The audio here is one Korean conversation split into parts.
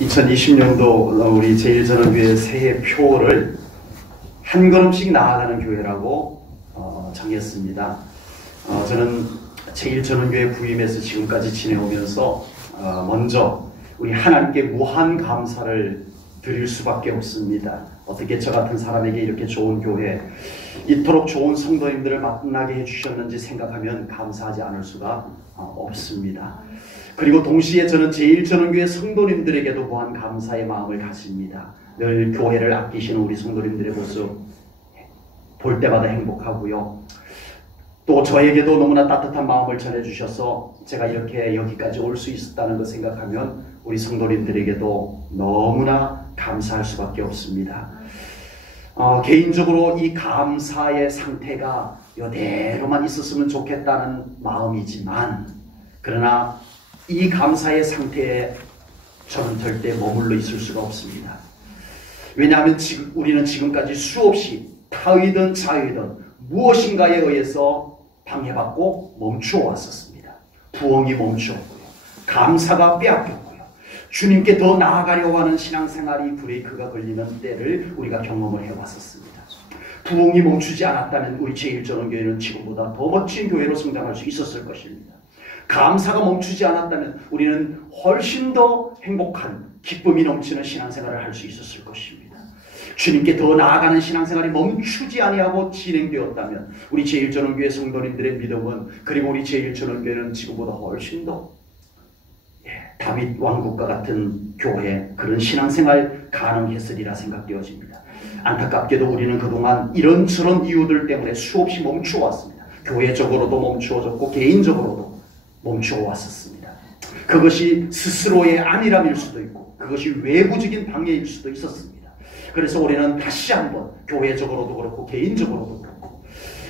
2020년도 우리 제1전원교회 새해 표를 한 걸음씩 나아가는 교회라고 정했습니다. 저는 제1전원교회 부임해서 지금까지 지내오면서 먼저 우리 하나님께 무한 감사를 드릴 수밖에 없습니다. 어떻게 저 같은 사람에게 이렇게 좋은 교회, 이토록 좋은 성도님들을 만나게 해주셨는지 생각하면 감사하지 않을 수가 없습니다. 그리고 동시에 저는 제1전원교회 성도님들에게도 무한 감사의 마음을 가집니다. 늘 교회를 아끼시는 우리 성도님들의 모습 볼 때마다 행복하고요. 또 저에게도 너무나 따뜻한 마음을 전해주셔서 제가 이렇게 여기까지 올 수 있었다는 것 생각하면 우리 성도님들에게도 너무나 감사할 수밖에 없습니다. 개인적으로 이 감사의 상태가 이대로만 있었으면 좋겠다는 마음이지만, 그러나 이 감사의 상태에 저는 절대 머물러 있을 수가 없습니다. 왜냐하면 우리는 지금까지 수없이 타의든 자의든 무엇인가에 의해서 방해받고 멈추어 왔었습니다. 부엉이 멈추었고요. 감사가 빼앗겼고요. 주님께 더 나아가려고 하는 신앙생활이 브레이크가 걸리는 때를 우리가 경험을 해왔었습니다. 부엉이 멈추지 않았다면 우리 제1전원교회는 지금보다 더 멋진 교회로 성장할 수 있었을 것입니다. 감사가 멈추지 않았다면 우리는 훨씬 더 행복한 기쁨이 넘치는 신앙생활을 할 수 있었을 것입니다. 주님께 더 나아가는 신앙생활이 멈추지 아니하고 진행되었다면 우리 제1전원교회 성도님들의 믿음은, 그리고 우리 제1전원교회는 지금보다 훨씬 더 다윗 왕국과 같은 교회, 그런 신앙생활 가능했으리라 생각되어집니다. 안타깝게도 우리는 그동안 이런저런 이유들 때문에 수없이 멈추어 왔습니다. 교회적으로도 멈추어졌고 개인적으로도 멈추어 왔었습니다. 그것이 스스로의 안일함일 수도 있고 그것이 외부적인 방해일 수도 있었습니다. 그래서 우리는 다시 한번 교회적으로도 그렇고 개인적으로도 그렇고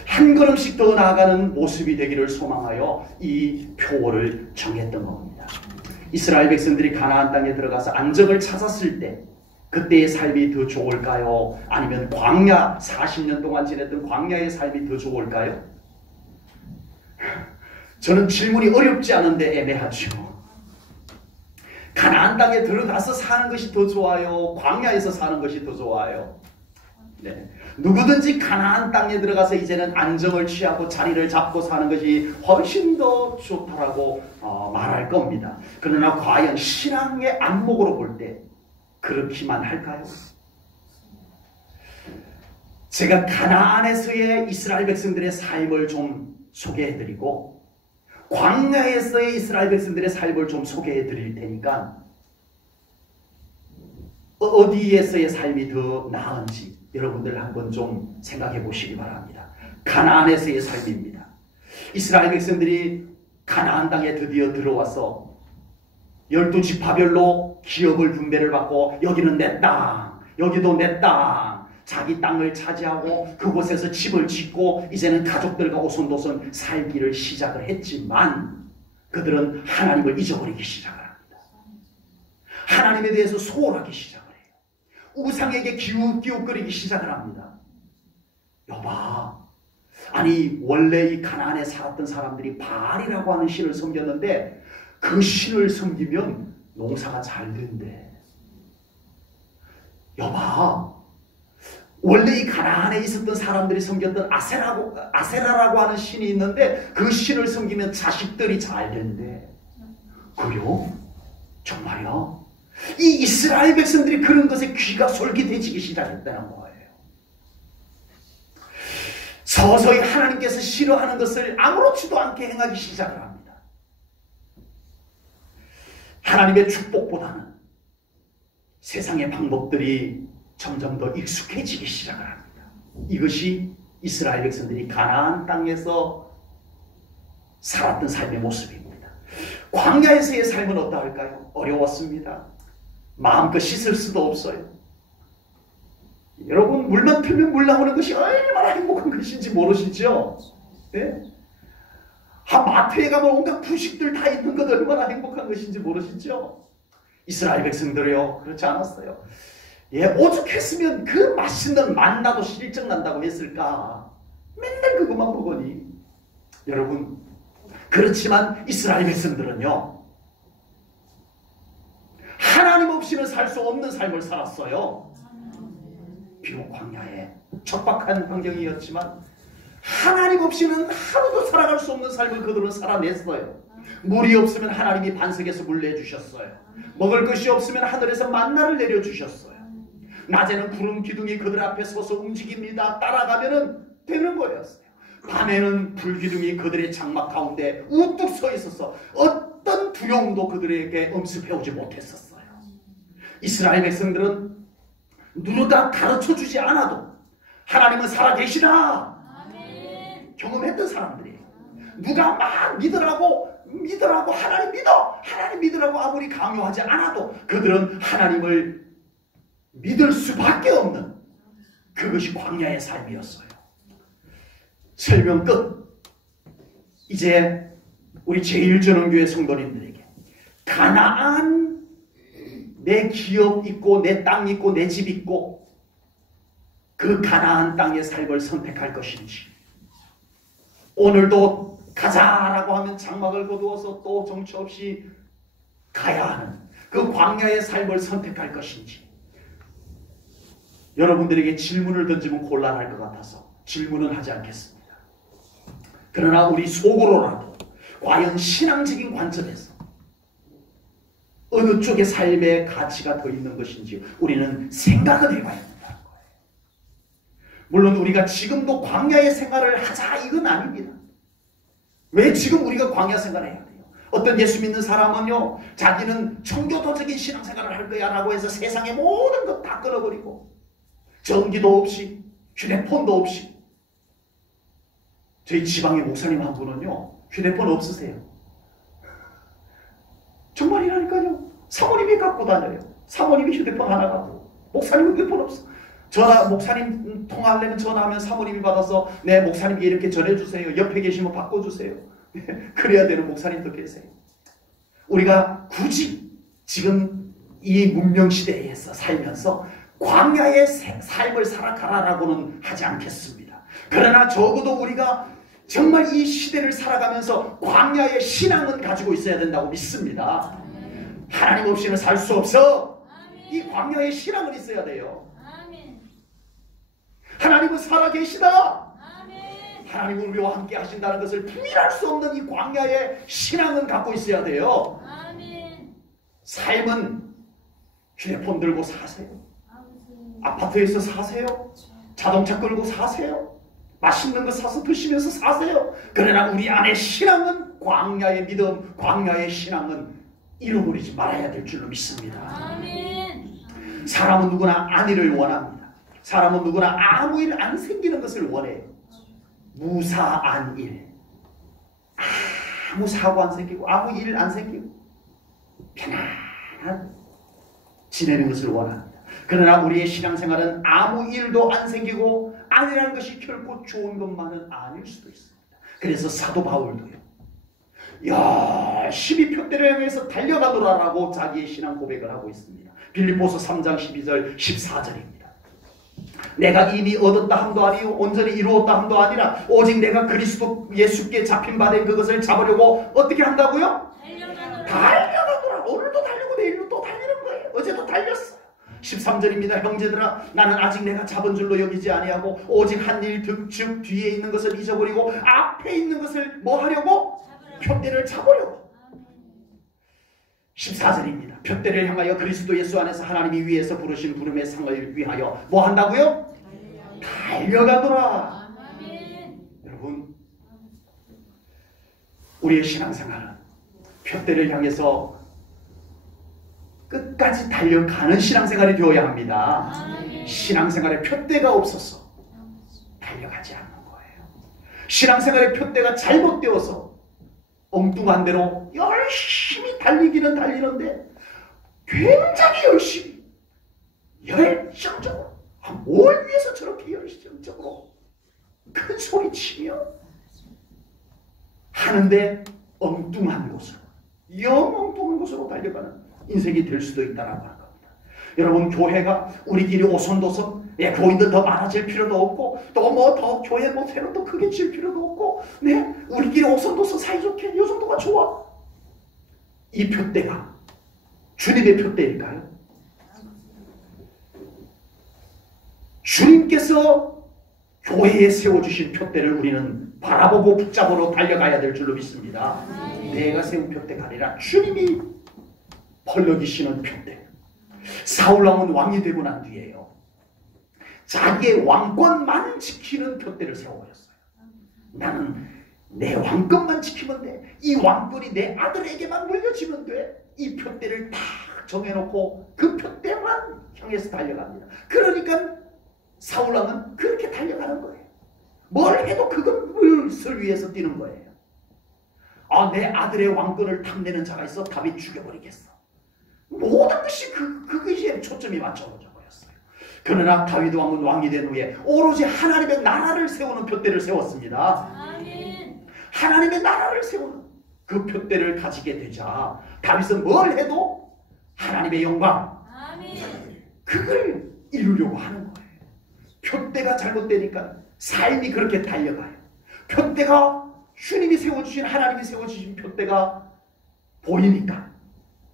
한 걸음씩 더 나아가는 모습이 되기를 소망하여 이 표를 정했던 겁니다. 이스라엘 백성들이 가나안 땅에 들어가서 안정을 찾았을 때 그때의 삶이 더 좋을까요? 아니면 광야 40년 동안 지냈던 광야의 삶이 더 좋을까요? 저는 질문이 어렵지 않은데 애매하죠. 가나안 땅에 들어가서 사는 것이 더 좋아요? 광야에서 사는 것이 더 좋아요? 네. 누구든지 가나안 땅에 들어가서 이제는 안정을 취하고 자리를 잡고 사는 것이 훨씬 더 좋다라고 말할 겁니다. 그러나 과연 신앙의 안목으로 볼 때 그렇기만 할까요? 제가 가나안에서의 이스라엘 백성들의 삶을 좀 소개해드리고 광야에서의 이스라엘 백성들의 삶을 좀 소개해 드릴 테니까 어디에서의 삶이 더 나은지 여러분들 한번 좀 생각해 보시기 바랍니다. 가나안에서의 삶입니다. 이스라엘 백성들이 가나안 땅에 드디어 들어와서 12지파별로 기업을 분배를 받고 여기는 내 땅, 여기도 내 땅, 자기 땅을 차지하고 그곳에서 집을 짓고 이제는 가족들과 오손도손 살기를 시작을 했지만 그들은 하나님을 잊어버리기 시작을 합니다. 하나님에 대해서 소홀하기 시작을 해요. 우상에게 기웃기웃거리기 시작을 합니다. 여봐, 아니 원래 이 가나안에 살았던 사람들이 바알이라고 하는 신을 섬겼는데 그 신을 섬기면 농사가 잘 된대. 여봐, 원래 이 가나안에 있었던 사람들이 섬겼던 아세라라고 하는 신이 있는데 그 신을 섬기면 자식들이 잘 된대. 그래요? 정말요? 이 이스라엘 백성들이 그런 것에 귀가 솔깃해지기 시작했다는 거예요. 서서히 하나님께서 싫어하는 것을 아무렇지도 않게 행하기 시작을 합니다. 하나님의 축복보다는 세상의 방법들이 점점 더 익숙해지기 시작을 합니다. 이것이 이스라엘 백성들이 가나안 땅에서 살았던 삶의 모습입니다. 광야에서의 삶은 어떠할까요? 어려웠습니다. 마음껏 씻을 수도 없어요. 여러분, 물만 틀면 물 나오는 것이 얼마나 행복한 것인지 모르시죠? 네? 마트에 가면 온갖 부식들 다 있는 것 얼마나 행복한 것인지 모르시죠? 이스라엘 백성들이요, 그렇지 않았어요. 오죽했으면 그 맛있는 만나도 실증난다고 했을까? 맨날 그것만 먹으니. 여러분, 그렇지만 이스라엘 백성들은요, 하나님 없이는 살 수 없는 삶을 살았어요. 비록 광야에 척박한 환경이었지만 하나님 없이는 하루도 살아갈 수 없는 삶을 그들은 살아냈어요. 물이 없으면 하나님이 반석에서 물 내주셨어요. 먹을 것이 없으면 하늘에서 만나를 내려주셨어요. 낮에는 구름 기둥이 그들 앞에 서서 움직입니다. 따라가면은 되는 거였어요. 밤에는 불 기둥이 그들의 장막 가운데 우뚝 서 있어서 어떤 두려움도 그들에게 엄습해오지 못했었어요. 이스라엘 백성들은 누가 가르쳐주지 않아도 하나님은 살아계시다 경험했던 사람들이에요. 누가 막 믿으라고 하나님 믿으라고 아무리 강요하지 않아도 그들은 하나님을 믿을 수밖에 없는 그것이 광야의 삶이었어요. 설명 끝. 이제 우리 제1전원교회 성도님들에게 가나안, 내 기업 있고 내 땅 있고 내 집 있고 그 가나안 땅의 삶을 선택할 것인지, 오늘도 가자라고 하면 장막을 거두어서 또 정처 없이 가야 하는 그 광야의 삶을 선택할 것인지, 여러분들에게 질문을 던지면 곤란할 것 같아서 질문은 하지 않겠습니다. 그러나 우리 속으로라도 과연 신앙적인 관점에서 어느 쪽의 삶의 가치가 더 있는 것인지 우리는 생각을 해봐야 된다는 거예요. 물론 우리가 지금도 광야의 생활을 하자 이건 아닙니다. 왜 지금 우리가 광야 생활을 해야 돼요? 어떤 예수 믿는 사람은요, 자기는 청교도적인 신앙생활을 할 거야 라고 해서 세상의 모든 것 다 끊어버리고 전기도 없이 휴대폰도 없이, 저희 지방의 목사님 한 분은요 휴대폰 없으세요. 정말이라니까요. 사모님이 갖고 다녀요. 사모님이 휴대폰 하나 갖고, 목사님은 휴대폰 없어. 목사님 통화하려면 전화하면 사모님이 받아서 네 목사님께 이렇게 전해주세요. 옆에 계시면 바꿔주세요. 그래야 되는 목사님도 계세요. 우리가 굳이 지금 이 문명시대에서 살면서 광야의 삶을 살아가라라고는 하지 않겠습니다. 그러나 적어도 우리가 정말 이 시대를 살아가면서 광야의 신앙은 가지고 있어야 된다고 믿습니다. 하나님 없이는 살 수 없어. 이 광야의 신앙은 있어야 돼요. 하나님은 살아계시다. 하나님은 우리와 함께 하신다는 것을 부인할 수 없는 이 광야의 신앙은 갖고 있어야 돼요. 삶은 휴대폰 들고 사세요. 아파트에서 사세요. 자동차 끌고 사세요. 맛있는 거 사서 드시면서 사세요. 그러나 우리 안에 신앙은, 광야의 믿음, 광야의 신앙은 잃어버리지 말아야 될 줄로 믿습니다. 사람은 누구나 안위를 원합니다. 사람은 누구나 아무 일 안 생기는 것을 원해요. 무사안일. 아무 사고 안 생기고 아무 일 안 생기고 편안한 지내는 것을 원합니다. 그러나 우리의 신앙생활은 아무 일도 안 생기고 안이라는 것이 결코 좋은 것만은 아닐 수도 있습니다. 그래서 사도 바울도요, 열심히 표대를 향해서 달려가더라라고 자기의 신앙 고백을 하고 있습니다. 빌립보서 3장 12절 14절입니다. 내가 이미 얻었다 함도 아니요 온전히 이루었다 함도 아니라 오직 내가 그리스도 예수께 잡힌 바 된 그것을 잡으려고 어떻게 한다고요? 달려가더라. 오늘도 달리고 내일도 또 달리는 거예요. 어제도 달렸어요. 13절입니다. 형제들아, 나는 아직 내가 잡은 줄로 여기지 아니하고 오직 한 일 득즉 뒤에 있는 것을 잊어버리고 앞에 있는 것을 뭐 하려고? 표대를 잡으려고. 14절입니다. 표대를 향하여 그리스도 예수 안에서 하나님이 위에서 부르신 부름의 상을 위하여 뭐 한다고요? 달려가더라. 여러분, 우리의 신앙생활은 표대를 향해서 끝까지 달려가는 신앙생활이 되어야 합니다. 신앙생활에 표대가 없어서 달려가지 않는 거예요. 신앙생활의 표대가 잘못되어서 엉뚱한 대로 열심히 달리기는 달리는데 굉장히 열심히 열정적으로 뭘 위해서 저렇게 열정적으로 큰 소리 치며 하는데 엉뚱한 곳으로, 영 엉뚱한 곳으로 달려가는 인생이 될 수도 있다라고 하는 겁니다. 여러분, 교회가 우리끼리 오손도손, 교인들 더 많아질 필요도 없고 또 뭐 더 교회 뭐 새로 또 크게 질 필요도 없고, 우리끼리 오손도손 사이좋게 요 정도가 좋아. 이 표대가 주님의 표대일까요? 주님께서 교회에 세워주신 표대를 우리는 바라보고 붙잡으러 달려가야 될 줄로 믿습니다. 내가 세운 표대가 아니라 주님이 펄럭이시는 표대. 사울왕은 왕이 되고 난 뒤에요, 자기의 왕권만 지키는 표대를 세워버렸어요. 나는 내 왕권만 지키면 돼. 이 왕권이 내 아들에게만 물려지면 돼. 이 표대를 다 정해놓고 그 표대만 향해서 달려갑니다. 그러니까 사울왕은 그렇게 달려가는 거예요. 뭘 해도 그것을 위해서 뛰는 거예요. 내 아들의 왕권을 탐내는 자가 있어 다윗 죽여버리겠어. 모든 것이 그것에 초점이 맞춰져 버렸어요. 그러나 다윗 왕은 왕이 된 후에 오로지 하나님의 나라를 세우는 표대를 세웠습니다. 아멘. 하나님의 나라를 세우는 그 표대를 가지게 되자 다윗은 뭘 해도 하나님의 영광, 아멘, 그걸 이루려고 하는 거예요. 표대가 잘못되니까 삶이 그렇게 달려가요. 표대가 주님이 세워주신, 하나님이 세워주신 표대가 보이니까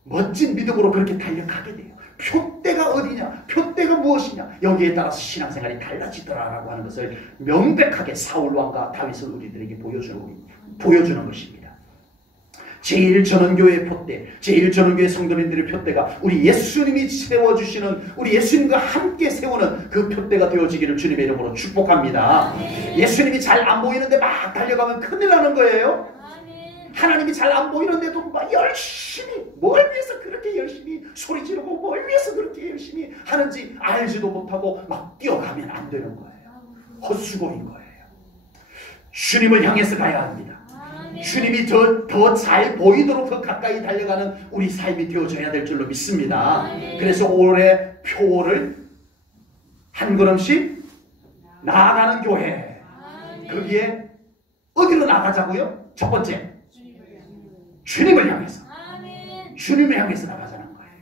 멋진 믿음으로 그렇게 달려가게 돼요. 표대가 어디냐, 표대가 무엇이냐, 여기에 따라서 신앙생활이 달라지더라라고 하는 것을 명백하게 사울왕과 다윗은 우리들에게 보여주는 것입니다. 제1전원교회 표대, 제1전원교회 성도님들의 표대가 우리 예수님이 세워주시는, 우리 예수님과 함께 세우는 그 표대가 되어지기를 주님의 이름으로 축복합니다. 예수님이 잘 안 보이는데 막 달려가면 큰일 나는 거예요. 하나님이 잘 안 보이는데도 막 열심히, 뭘 위해서 그렇게 열심히 소리 지르고 뭘 위해서 그렇게 열심히 하는지 알지도 못하고 막 뛰어가면 안 되는 거예요. 헛수고인 거예요. 주님을 향해서 가야 합니다. 주님이 더 잘 보이도록 더 가까이 달려가는 우리 삶이 되어져야 될 줄로 믿습니다. 그래서 올해 표를 한 걸음씩 나아가는 교회, 거기에 어디로 나가자고요? 첫 번째, 주님을 향해서, 주님을 향해서 나가자는 거예요.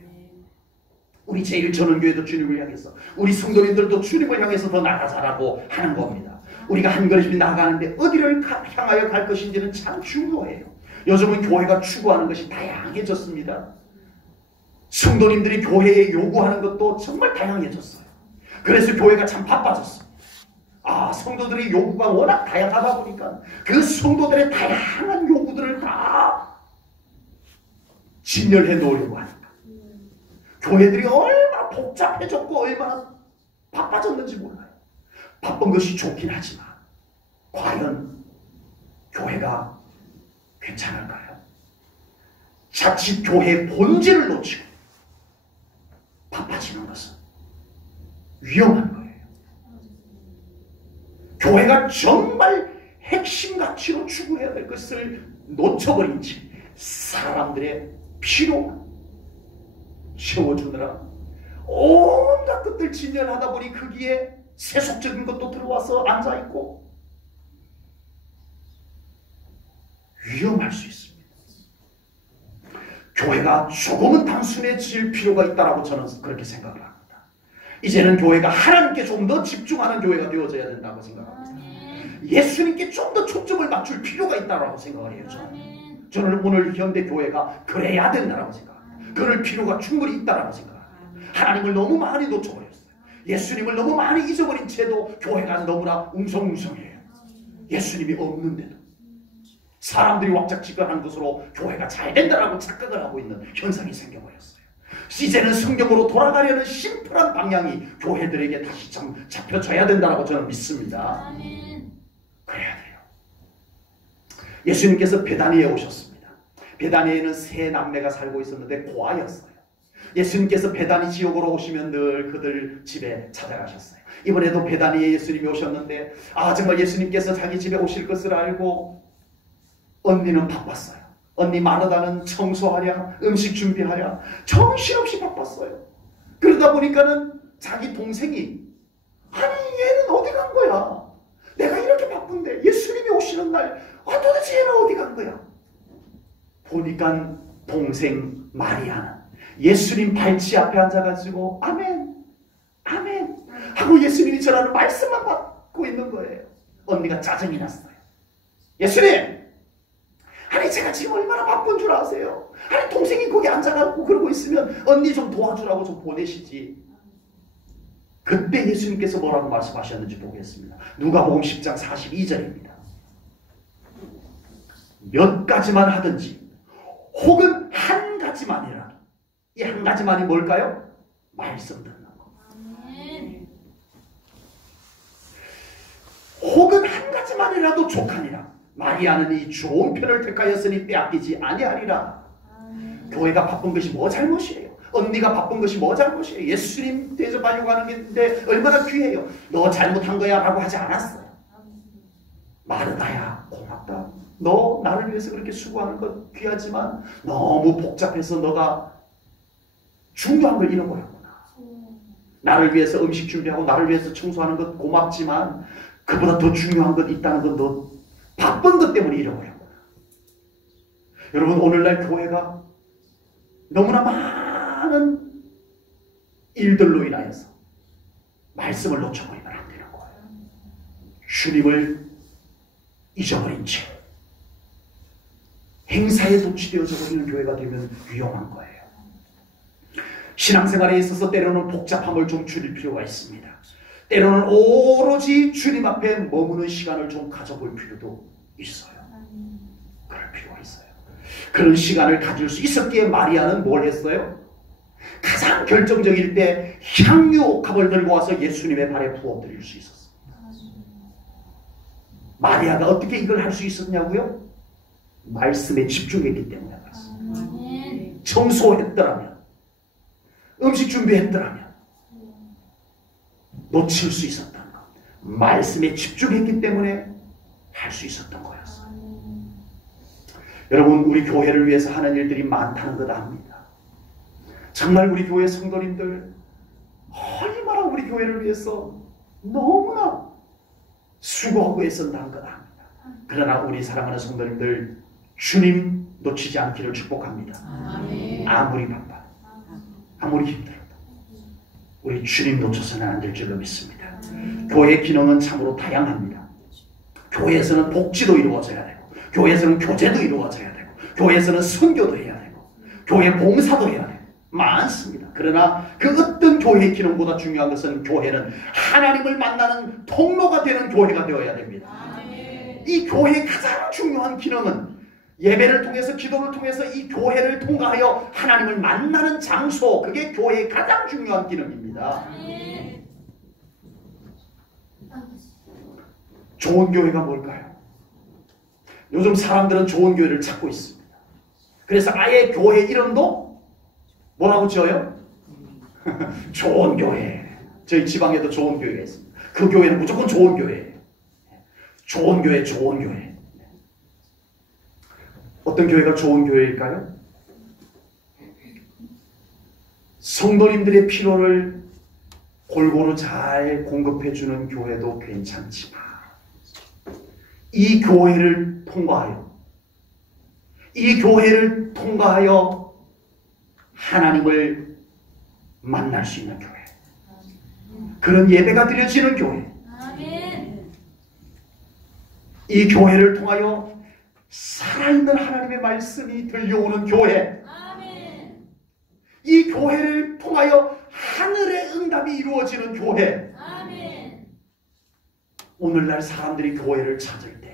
우리 제1전원교회도 주님을 향해서, 우리 성도님들도 주님을 향해서 더 나가자라고 하는 겁니다. 우리가 한 걸음씩 나가는데 어디를 향하여 갈 것인지는 참 중요해요. 요즘은 교회가 추구하는 것이 다양해졌습니다. 성도님들이 교회에 요구하는 것도 정말 다양해졌어요. 그래서 교회가 참 바빠졌어요. 성도들의 요구가 워낙 다양하다 보니까 그 성도들의 다양한 요구들을 다 진열해 놓으려고 하니까 교회들이 얼마나 복잡해졌고 얼마나 바빠졌는지 몰라요. 바쁜 것이 좋긴 하지만 과연 교회가 괜찮을까요? 자칫 교회의 본질을 놓치고 바빠지는 것은 위험한 거예요. 교회가 정말 핵심 가치로 추구해야 될 것을 놓쳐버린 채 사람들의 필요만 채워주느라 온갖 것들 진열하다 보니 거기에 세속적인 것도 들어와서 앉아있고 위험할 수 있습니다. 교회가 조금은 단순해질 필요가 있다고 저는 그렇게 생각을 합니다. 이제는 교회가 하나님께 좀 더 집중하는 교회가 되어져야 된다고 생각합니다. 예수님께 좀 더 초점을 맞출 필요가 있다고 생각을 해요. 저는 오늘 현대 교회가 그래야 된다고 생각합니다. 그럴 필요가 충분히 있다고 생각합니다. 하나님을 너무 많이 놓쳐버렸어요. 예수님을 너무 많이 잊어버린 채도 교회가 너무나 웅성웅성해요. 예수님이 없는데도 사람들이 왁작지껄한 것으로 교회가 잘 된다라고 착각을 하고 있는 현상이 생겨버렸어요. 이제는 성경으로 돌아가려는 심플한 방향이 교회들에게 다시 참 잡혀져야 된다고 저는 믿습니다. 그래야 돼요. 예수님께서 베다니에 오셨습니다. 베다니에는 세 남매가 살고 있었는데 고아였어요. 예수님께서 베다니 지역으로 오시면 늘 그들 집에 찾아가셨어요. 이번에도 베다니에 예수님이 오셨는데 정말 예수님께서 자기 집에 오실 것을 알고 언니는 바빴어요. 언니 마르다는 청소하랴 음식 준비하랴 정신없이 바빴어요. 그러다 보니까는 자기 동생이 얘는 어디 간 거야? 내가 이렇게 바쁜데 예수님이 오시는 날 도대체 얘는 어디 간 거야? 보니까 동생 마리아는 예수님 발치 앞에 앉아가지고 아멘 아멘 하고 예수님이 전하는 말씀만 받고 있는 거예요. 언니가 짜증이 났어요. 예수님! 제가 지금 얼마나 바쁜 줄 아세요? 동생이 거기 앉아가지고 그러고 있으면 언니 좀 도와주라고 좀 보내시지. 그때 예수님께서 뭐라고 말씀하셨는지 보겠습니다. 누가복음 10장 42절입니다. 몇 가지만 하든지 혹은 한 가지만이라도, 이 한 가지만이 뭘까요? 말씀 듣는 것. 혹은 한 가지만이라도 족하니라. 마리아는 이 좋은 편을 택하였으니 빼앗기지 아니하리라. 교회가 바쁜 것이 뭐 잘못이에요? 언니가 바쁜 것이 뭐 잘못이에요? 예수님 대접하려고 하는 게 얼마나 귀해요. 너 잘못한 거야 라고 하지 않았어요. 마르다야 고맙다. 너 나를 위해서 그렇게 수고하는 것 귀하지만 너무 복잡해서 너가 중요한 걸 잃어버렸구나. 나를 위해서 음식 준비하고 나를 위해서 청소하는 것 고맙지만 그보다 더 중요한 것 있다는 건 너 바쁜 것 때문에 잃어버렸구나. 여러분, 오늘날 교회가 너무나 많은 일들로 인하여서 말씀을 놓쳐버리면 안 되는 거예요. 주님을 잊어버린 채 행사에 도취되어져 버리는 교회가 되면 위험한 거예요. 신앙생활에 있어서 때로는 복잡함을 좀 줄일 필요가 있습니다. 때로는 오로지 주님 앞에 머무는 시간을 좀 가져볼 필요도 있어요. 그럴 필요가 있어요. 그런 시간을 가질 수 있었기에 마리아는 뭘 했어요? 가장 결정적일 때 향유 옥합을 들고 와서 예수님의 발에 부어드릴 수 있었어요. 마리아가 어떻게 이걸 할 수 있었냐고요? 말씀에 집중했기 때문에 그렇습니다. 청소했더라면, 음식 준비했더라면 놓칠 수 있었던 것. 말씀에 집중했기 때문에 할 수 있었던 거였어요. 여러분, 우리 교회를 위해서 하는 일들이 많다는 것 압니다. 정말 우리 교회 성도님들 얼마나 우리 교회를 위해서 너무나 수고하고 애쓴다는 것 압니다. 그러나 우리 사랑하는 성도님들 주님 놓치지 않기를 축복합니다. 아무리 바빠, 아무리 힘들어도 우리 주님 놓쳐서는 안 될 줄로 믿습니다. 교회 기능은 참으로 다양합니다. 교회에서는 복지도 이루어져야 되고, 교회에서는 교제도 이루어져야 되고, 교회에서는 선교도 해야 되고, 교회 봉사도 해야 되고 많습니다. 그러나 그 어떤 교회의 기능보다 중요한 것은 교회는 하나님을 만나는 통로가 되는 교회가 되어야 됩니다. 이 교회의 가장 중요한 기능은 예배를 통해서, 기도를 통해서 이 교회를 통과하여 하나님을 만나는 장소, 그게 교회의 가장 중요한 기능입니다. 좋은 교회가 뭘까요? 요즘 사람들은 좋은 교회를 찾고 있습니다. 그래서 아예 교회 이름도 뭐라고 지어요? 좋은 교회. 저희 지방에도 좋은 교회가 있습니다. 그 교회는 무조건 좋은 교회예요. 좋은 교회, 좋은 교회. 어떤 교회가 좋은 교회일까요? 성도님들의 필요를 골고루 잘 공급해주는 교회도 괜찮지만 이 교회를 통과하여 하나님을 만날 수 있는 교회, 그런 예배가 드려지는 교회, 이 교회를 통하여 살아있는 하나님의 말씀이 들려오는 교회, 이 교회를 통하여 하늘의 응답이 이루어지는 교회. 오늘날 사람들이 교회를 찾을 때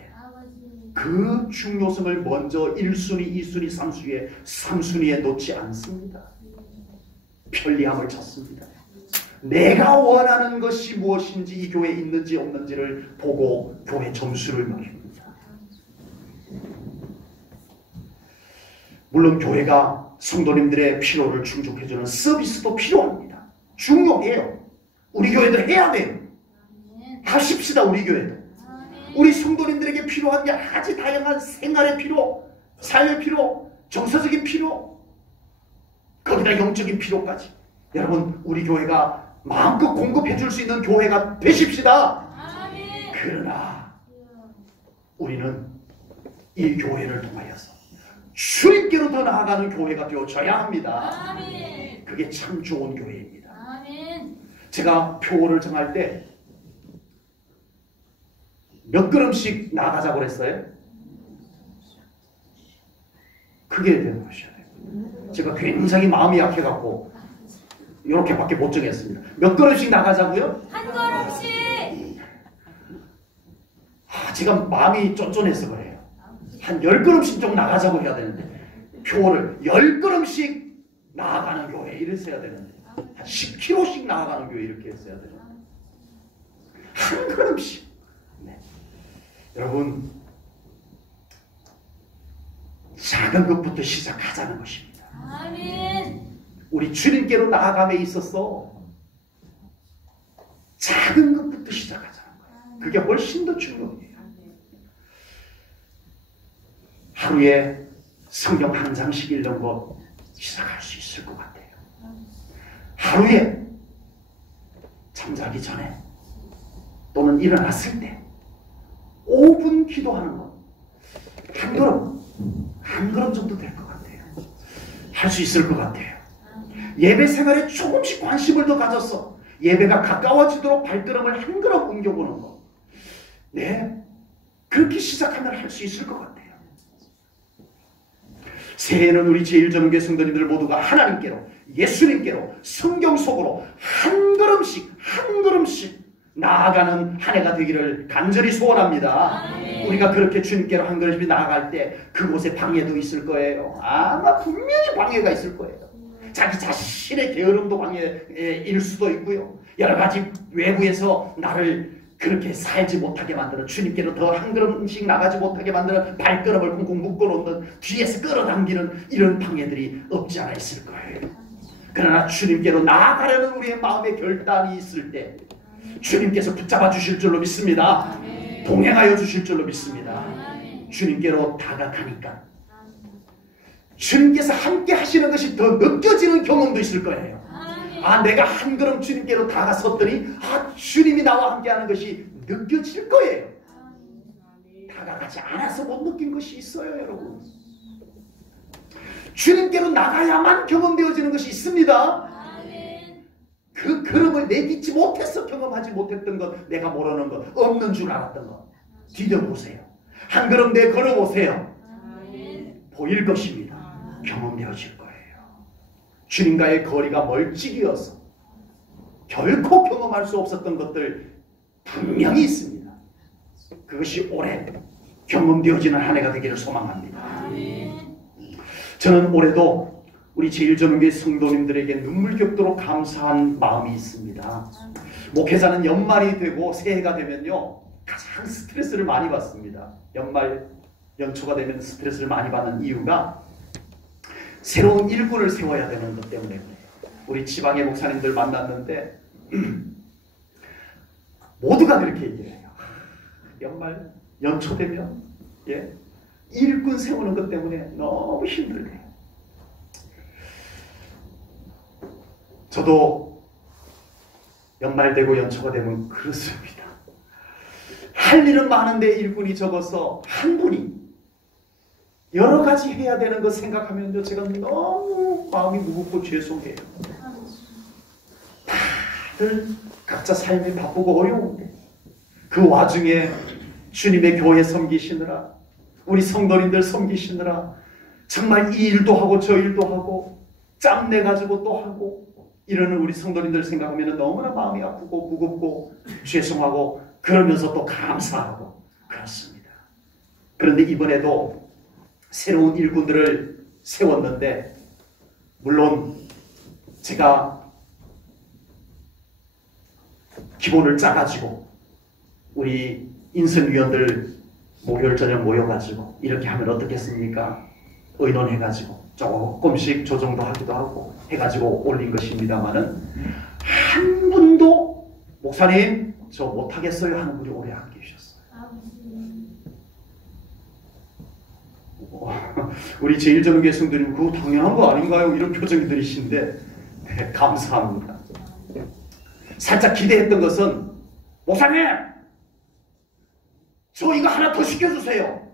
그 중요성을 먼저 1순위, 2순위, 3순위에 놓지 않습니다. 편리함을 찾습니다. 내가 원하는 것이 무엇인지, 이 교회에 있는지 없는지를 보고 교회 점수를 매깁니다. 물론 교회가 성도님들의 필요를 충족해주는 서비스도 필요합니다. 중요해요. 우리 교회도 해야 돼요. 하십시다. 우리 교회도. 우리 성도님들에게 필요한 여러 가지 다양한 생활의 필요, 삶의 필요, 정서적인 필요, 거기다 영적인 필요까지, 여러분 우리 교회가 마음껏 공급해 줄 수 있는 교회가 되십시다. 그러나 우리는 이 교회를 통하여서 주님께로 더 나아가는 교회가 되어져야 합니다. 그게 참 좋은 교회입니다. 제가 표를 정할 때 몇 걸음씩 나가자고 그랬어요? 크게 대답하셔야 돼요. 제가 굉장히 마음이 약해갖고 이렇게밖에 못 정했습니다. 몇 걸음씩 나가자고요? 한 걸음씩. 제가 마음이 쫀쫀해서 그래요. 한 10걸음씩 좀 나가자고 해야 되는데 교회를 10걸음씩 나아가는 교회 이랬어야 되는데 한 10km씩 나아가는 교회 이렇게 했어야 되는데 한 걸음씩. 네. 여러분, 작은 것부터 시작하자는 것입니다. 아멘. 우리 주님께로 나아감에 있어서 작은 것부터 시작하자는 거예요. 그게 훨씬 더 중요해요. 하루에 성경 한 장씩 읽는 것 시작할 수 있을 것 같아요. 하루에 잠자기 전에 또는 일어났을 때 5분 기도하는 것. 한 걸음 정도 될 것 같아요. 할 수 있을 것 같아요. 예배 생활에 조금씩 관심을 더 가져서 예배가 가까워지도록 발걸음을 한 걸음 옮겨보는 것. 네, 그렇게 시작하면 할 수 있을 것 같아요. 새해에는 우리 제1전후교회 성도님들 모두가 하나님께로, 예수님께로, 성경 속으로 한 걸음씩 나아가는 한 해가 되기를 간절히 소원합니다. 아멘. 우리가 그렇게 주님께로 한 걸음씩 나아갈 때 그곳에 방해도 있을 거예요. 아마 분명히 방해가 있을 거예요. 자기 자신의 게으름도 방해일 수도 있고요. 여러 가지 외부에서 나를 그렇게 살지 못하게 만드는, 주님께로 더 한 걸음씩 나가지 못하게 만드는, 발걸음을 쿵쿵 묶어놓는, 뒤에서 끌어당기는 이런 방해들이 없지 않아 있을 거예요. 그러나 주님께로 나아가려는 우리의 마음의 결단이 있을 때 주님께서 붙잡아 주실 줄로 믿습니다. 동행하여 주실 줄로 믿습니다. 주님께로 다가가니까 주님께서 함께 하시는 것이 더 느껴지는 경험도 있을 거예요. 내가 한 걸음 주님께로 다가섰더니 주님이 나와 함께 하는 것이 느껴질 거예요. 다가가지 않아서 못 느낀 것이 있어요, 여러분. 주님께로 나가야만 경험되어지는 것이 있습니다. 그 걸음을 내딛지 못해서 경험하지 못했던 것, 내가 모르는 것, 없는 줄 알았던 것 뒤져보세요. 한 걸음 내 걸어보세요. 보일 것입니다. 경험되어질 거예요. 주님과의 거리가 멀찍이어서 결코 경험할 수 없었던 것들 분명히 있습니다. 그것이 올해 경험되어지는 한 해가 되기를 소망합니다. 저는 올해도 우리 제1전후교회 성도님들에게 눈물겹도록 감사한 마음이 있습니다. 목회자는 연말이 되고 새해가 되면요 가장 스트레스를 많이 받습니다. 연초가 되면 스트레스를 많이 받는 이유가 새로운 일꾼을 세워야 되는 것 때문에 그래요. 우리 지방의 목사님들 만났는데 모두가 그렇게 얘기해요. 연초 되면 일꾼 세우는 것 때문에 너무 힘들대요. 저도 연말 되고 연초가 되면 그렇습니다. 할 일은 많은데 일꾼이 적어서 한 분이 여러 가지 해야 되는 것 생각하면요 제가 너무 마음이 무겁고 죄송해요. 다들 각자 삶이 바쁘고 어려운데 그 와중에 주님의 교회 섬기시느라, 우리 성도님들 섬기시느라 정말 이 일도 하고 저 일도 하고 짬내가지고 또 하고 이러는 우리 성도님들 생각하면 너무나 마음이 아프고 무겁고 죄송하고 그러면서 또 감사하고 그렇습니다. 그런데 이번에도 새로운 일꾼들을 세웠는데 물론 제가 기본을 짜가지고 우리 인선위원들 목요일 저녁 모여가지고 이렇게 하면 어떻겠습니까? 의논해가지고 조금씩 조정도 하기도 하고 해가지고 올린 것입니다만은 한 분도 목사님 저 못하겠어요 하는 분이 오래 안 계셨어요. 우리 제1전후교회 성도님 그거 당연한 거 아닌가요? 이런 표정이 들이신데 네, 감사합니다. 살짝 기대했던 것은 목사님 저 이거 하나 더 시켜주세요.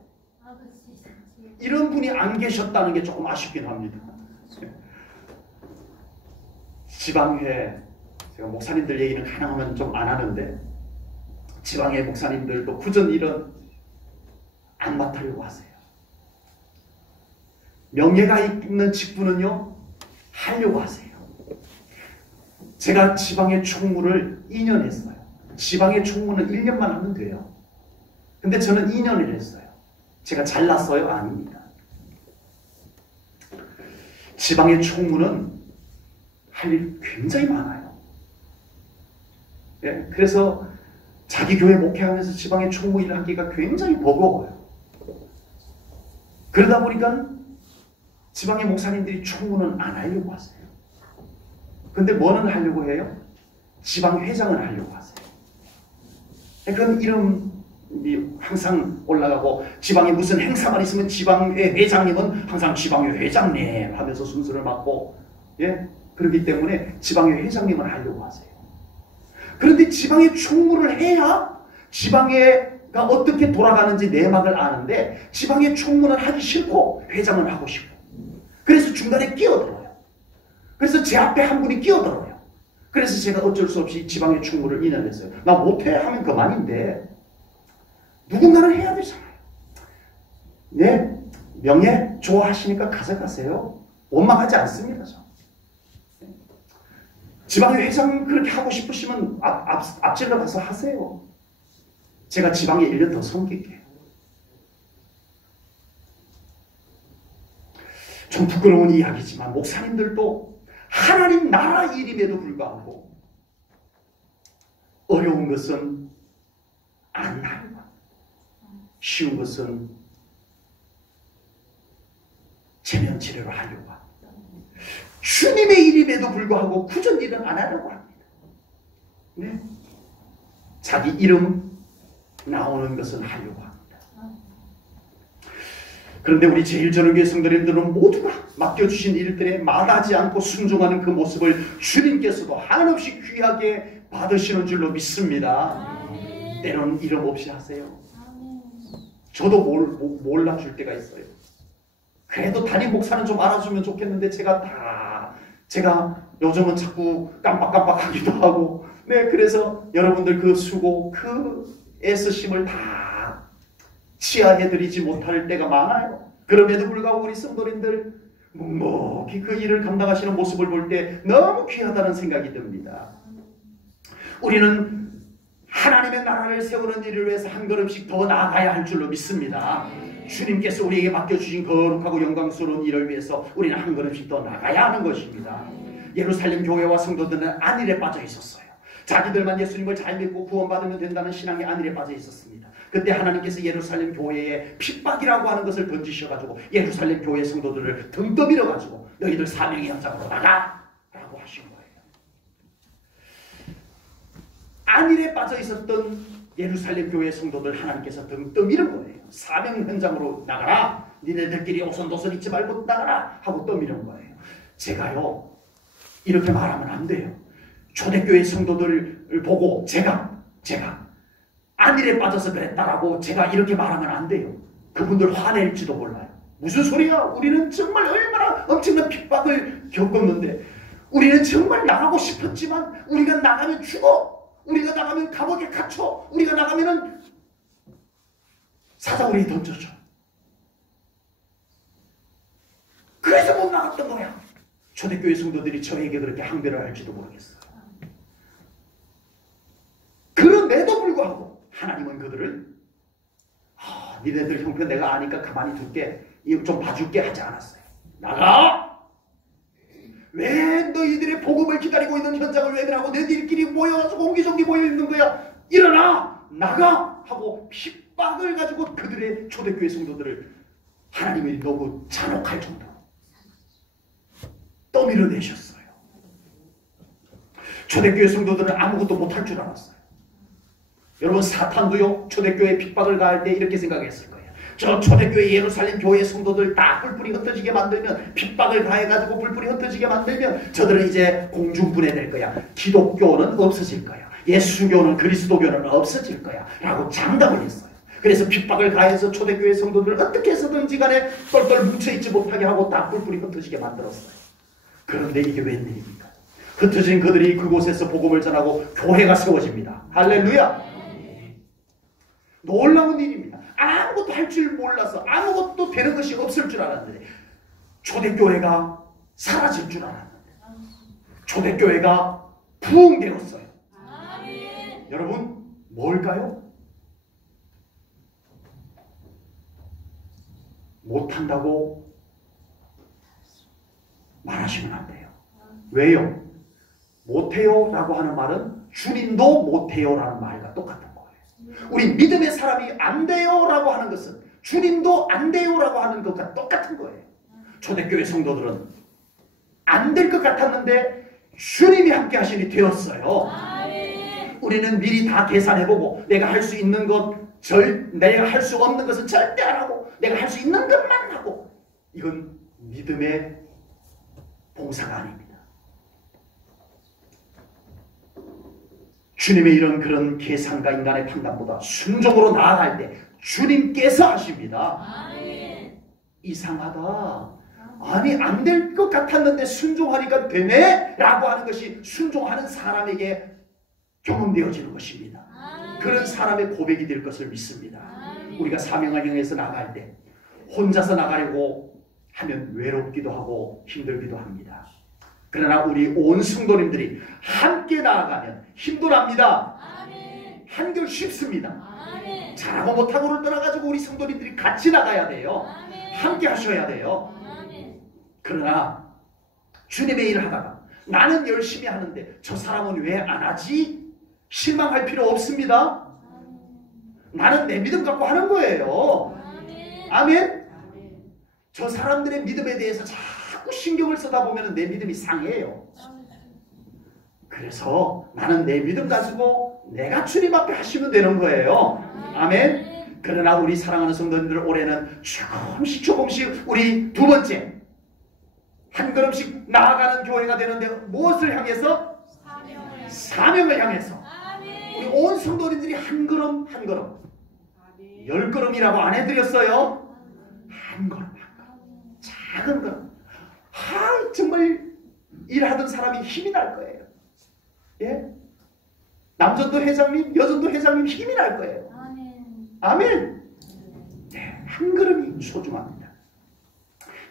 이런 분이 안 계셨다는 게 조금 아쉽긴 합니다. 지방회 제가 목사님들 얘기는 가능하면 좀 안 하는데 지방회 목사님들도 굳은 일은 안 맡으려고 하세요. 명예가 있는 직분은요 하려고 하세요. 제가 지방의 총무를 2년 했어요. 지방의 총무는 1년만 하면 돼요. 근데 저는 2년을 했어요. 제가 잘났어요? 아닙니다. 지방의 총무는 할 일 굉장히 많아요. 예, 그래서 자기 교회 목회하면서 지방의 총무 일을 하기가 굉장히 버거워요. 그러다 보니까 지방의 목사님들이 총무는 안 하려고 하세요. 근데 뭐는 하려고 해요? 지방 회장을 하려고 하세요. 그건 이름이 항상 올라가고 지방에 무슨 행사만 있으면 지방회 회장님은 항상 지방회 회장님 하면서 순서를 맡고, 예? 그렇기 때문에 지방회 회장님을 하려고 하세요. 그런데 지방의 총무를 해야 지방회가 어떻게 돌아가는지 내막을 아는데 지방의 총무는 하기 싫고 회장을 하고 싶고, 그래서 중간에 끼어들어요. 그래서 제 앞에 한 분이 끼어들어요. 그래서 제가 어쩔 수 없이 지방의 총무를 2년 했어요. 나 못해 하면 그만인데 누군가는 해야 되잖아요. 네, 명예 좋아하시니까 가져가세요. 원망하지 않습니다. 저. 지방의 회장 그렇게 하고 싶으시면 앞질러 가서 하세요. 제가 지방에 1년 더 섬길게요. 좀 부끄러운 이야기지만 목사님들도 하나님 나라 일임에도 불구하고 어려운 것은 안 하려고, 쉬운 것은 체면치레로 하려고 합니다. 주님의 일임에도 불구하고 굳은 일은 안 하려고 합니다. 네. 자기 이름 나오는 것은 하려고 합니다. 그런데 우리 제일전원교회 성도님들은 모두가 맡겨주신 일들에 마다하지 않고 순종하는 그 모습을 주님께서도 한없이 귀하게 받으시는 줄로 믿습니다. 때로는 이름 없이 하세요. 저도 몰라줄 때가 있어요. 그래도 담임 목사는 좀 알아주면 좋겠는데 제가 요즘은 자꾸 깜빡깜빡하기도 하고, 네, 그래서 여러분들 그 수고, 그 애쓰심을 다 치하해드리지 못할 때가 많아요. 그럼에도 불구하고 우리 성도님들 묵묵히 그 일을 감당하시는 모습을 볼 때 너무 귀하다는 생각이 듭니다. 우리는 하나님의 나라를 세우는 일을 위해서 한 걸음씩 더 나아가야 할 줄로 믿습니다. 주님께서 우리에게 맡겨주신 거룩하고 영광스러운 일을 위해서 우리는 한 걸음씩 더 나가야 하는 것입니다. 예루살렘 교회와 성도들은 안일에 빠져 있었어요. 자기들만 예수님을 잘 믿고 구원받으면 된다는 신앙의 안일에 빠져 있었습니다. 그때 하나님께서 예루살렘 교회에 핍박이라고 하는 것을 던지셔가지고 예루살렘 교회 성도들을 등 떠밀어가지고 너희들 사명의 현장으로 나가! 라고 하신 거예요. 안일에 빠져 있었던 예루살렘 교회 성도들 하나님께서 등 떠밀은 거예요. 사명 현장으로 나가라! 니네들끼리 오손도손 잊지 말고 나가라! 하고 떠밀은 거예요. 제가요, 이렇게 말하면 안 돼요. 초대교회 성도들을 보고 제가 안일에 빠져서 그랬다라고 제가 이렇게 말하면 안 돼요. 그분들 화낼지도 몰라요. 무슨 소리야? 우리는 정말 얼마나 엄청난 핍박을 겪었는데, 우리는 정말 나가고 싶었지만 우리가 나가면 죽어, 우리가 나가면 감옥에 갇혀, 우리가 나가면은 사자우리에 던져줘. 그래서 못 나갔던 거야. 초대교회 성도들이 저에게 그렇게 항변을 할지도 모르겠어요. 그럼에도 불구하고 하나님은 그들을 니네들 형편 내가 아니까 가만히 둘게, 이거 좀 봐줄게 하지 않았어요. 나가! 왜 너희들의 복음을 기다리고 있는 현장을 외면하고 너희들끼리 모여서 옹기종기 모여있는 거야? 일어나! 나가! 하고 핍박을 가지고 그들의 초대교회 성도들을 하나님이 너무 잔혹할 정도로 떠밀어내셨어요. 초대교회 성도들은 아무것도 못할 줄 알았어요. 여러분, 사탄도요, 초대교회 핍박을 가할 때 이렇게 생각했을 거예요. 저 초대교회 예루살렘 교회 성도들 다 뿔뿔이 흩어지게 만들면, 핍박을 가해가지고 뿔뿔이 흩어지게 만들면 저들은 이제 공중분해될 거야. 기독교는 없어질 거야. 예수교는, 그리스도교는 없어질 거야. 라고 장담을 했어요. 그래서 핍박을 가해서 초대교회 성도들을 어떻게 해서든지 간에 똘똘 뭉쳐있지 못하게 하고 다 뿔뿔이 흩어지게 만들었어요. 그런데 이게 웬일입니까? 흩어진 그들이 그곳에서 복음을 전하고 교회가 세워집니다. 할렐루야! 놀라운 일입니다. 아무것도 할 줄 몰라서 아무것도 되는 것이 없을 줄 알았는데, 초대교회가 사라질 줄 알았는데, 초대교회가 부흥되었어요. 아멘. 여러분 뭘까요? 못한다고 말하시면 안 돼요. 왜요? 못해요 라고 하는 말은 주님도 못해요 라는 말과 똑같은 거예요. 우리 믿음의 사람이 안 돼요 라고 하는 것은 주님도 안 돼요 라고 하는 것과 똑같은 거예요. 초대교회 성도들은 안 될 것 같았는데 주님이 함께 하시니 되었어요. 아멘. 우리는 미리 다 계산해보고 내가 할 수 있는 것, 내가 할 수 없는 것은 절대 안 하고 내가 할 수 있는 것만 하고, 이건 믿음의 봉사가 아닙니다. 주님의 이런 그런 계산과 인간의 판단보다 순종으로 나아갈 때 주님께서 하십니다. 아멘. 이상하다. 아니 안 될 것 같았는데 순종하니까 되네? 라고 하는 것이 순종하는 사람에게 경험되어지는 것입니다. 그런 사람의 고백이 될 것을 믿습니다. 우리가 사명을 향해서 나갈 때 혼자서 나가려고 하면 외롭기도 하고 힘들기도 합니다. 그러나 우리 온 성도님들이 함께 나아가면 힘도 납니다. 아멘. 한결 쉽습니다. 아멘. 잘하고 못하고를 떠나가지고 우리 성도님들이 같이 나가야 돼요. 아멘. 함께 하셔야 돼요. 아멘. 그러나 주님의 일을 하다가 나는 열심히 하는데 저 사람은 왜 안 하지? 실망할 필요 없습니다. 나는 내 믿음 갖고 하는 거예요. 아멘. 아멘. 저 사람들의 믿음에 대해서 자꾸 신경을 쓰다 보면 내 믿음이 상해요. 그래서 나는 내 믿음 가지고 내가 주님 앞에 하시면 되는 거예요. 아멘. 그러나 우리 사랑하는 성도님들, 올해는 조금씩 우리 두 번째 한 걸음씩 나아가는 교회가 되는데 무엇을 향해서? 사명을 향해서. 우리 온 성도님들이 한 걸음 한 걸음, 10걸음이라고 안 해드렸어요? 한 걸음 한 걸음, 작은 걸음. 정말 일하던 사람이 힘이 날 거예요. 예? 남전도 회장님, 여전도 회장님 힘이 날 거예요. 아멘. 네, 한 걸음이 소중합니다.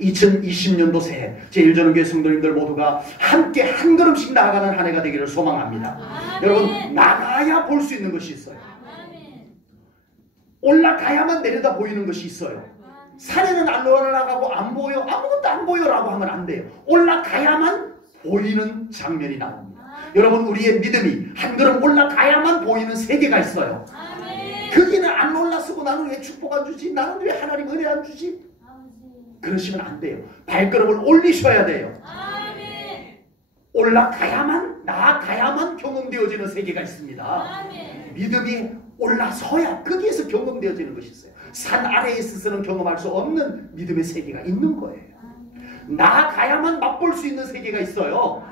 2020년도 새해 제일전원교회 성도님들 모두가 함께 한 걸음씩 나아가는 한 해가 되기를 소망합니다. 아멘. 여러분, 나가야 볼 수 있는 것이 있어요. 아멘. 올라가야만 내려다 보이는 것이 있어요. 산에는 안 올라가고 안 보여, 아무것도 안 보여라고 하면 안 돼요. 올라가야만 보이는 장면이 나옵니다. 여러분, 우리의 믿음이 한 걸음 올라가야만 보이는 세계가 있어요. 아멘. 거기는 안 올라서고 나는 왜 축복 안 주지? 나는 왜 하나님 은혜 안 주지? 그러시면 안 돼요. 발걸음을 올리셔야 돼요. 아멘. 올라가야만, 나아가야만 경험되어지는 세계가 있습니다. 아멘. 믿음이 올라서야 거기에서 경험되어지는 것이 있어요. 산 아래에 있어서는 경험할 수 없는 믿음의 세계가 있는 거예요. 나아가야만 맛볼 수 있는 세계가 있어요.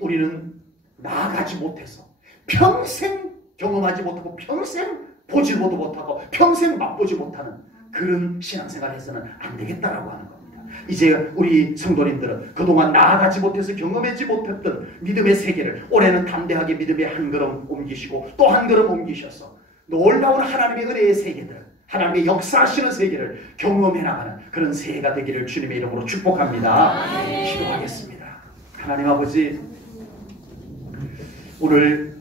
우리는 나아가지 못해서 평생 경험하지 못하고 평생 보지도 못하고 평생 맛보지 못하는 그런 신앙생활에서는 안 되겠다라고 하는 겁니다. 이제 우리 성도님들은 그동안 나아가지 못해서 경험하지 못했던 믿음의 세계를 올해는 담대하게 믿음의 한 걸음 옮기시고 또 한 걸음 옮기셔서 놀라운 하나님의 은혜의 세계들, 하나님의 역사하시는 세계를 경험해 나가는 그런 새해가 되기를 주님의 이름으로 축복합니다. 기도하겠습니다. 하나님 아버지, 오늘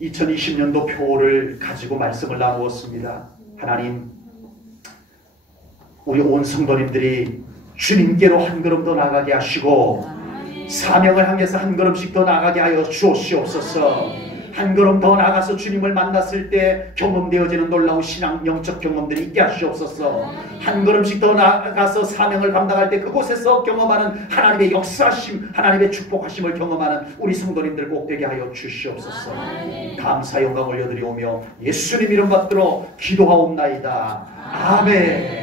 2020년도 표를 가지고 말씀을 나누었습니다. 하나님, 우리 온 성도님들이 주님께로 한 걸음 더 나가게 하시고 사명을 향해서 한 걸음씩 더 나가게 하여 주옵시옵소서. 한 걸음 더 나가서 주님을 만났을 때 경험되어지는 놀라운 신앙 영적 경험들이 있게 하시옵소서. 한 걸음씩 더 나가서 사명을 감당할 때 그곳에서 경험하는 하나님의 역사하심, 하나님의 축복하심을 경험하는 우리 성도님들 꼭 되게 하여 주시옵소서. 감사 영광 올려드리오며 예수님 이름 받들어 기도하옵나이다. 아멘.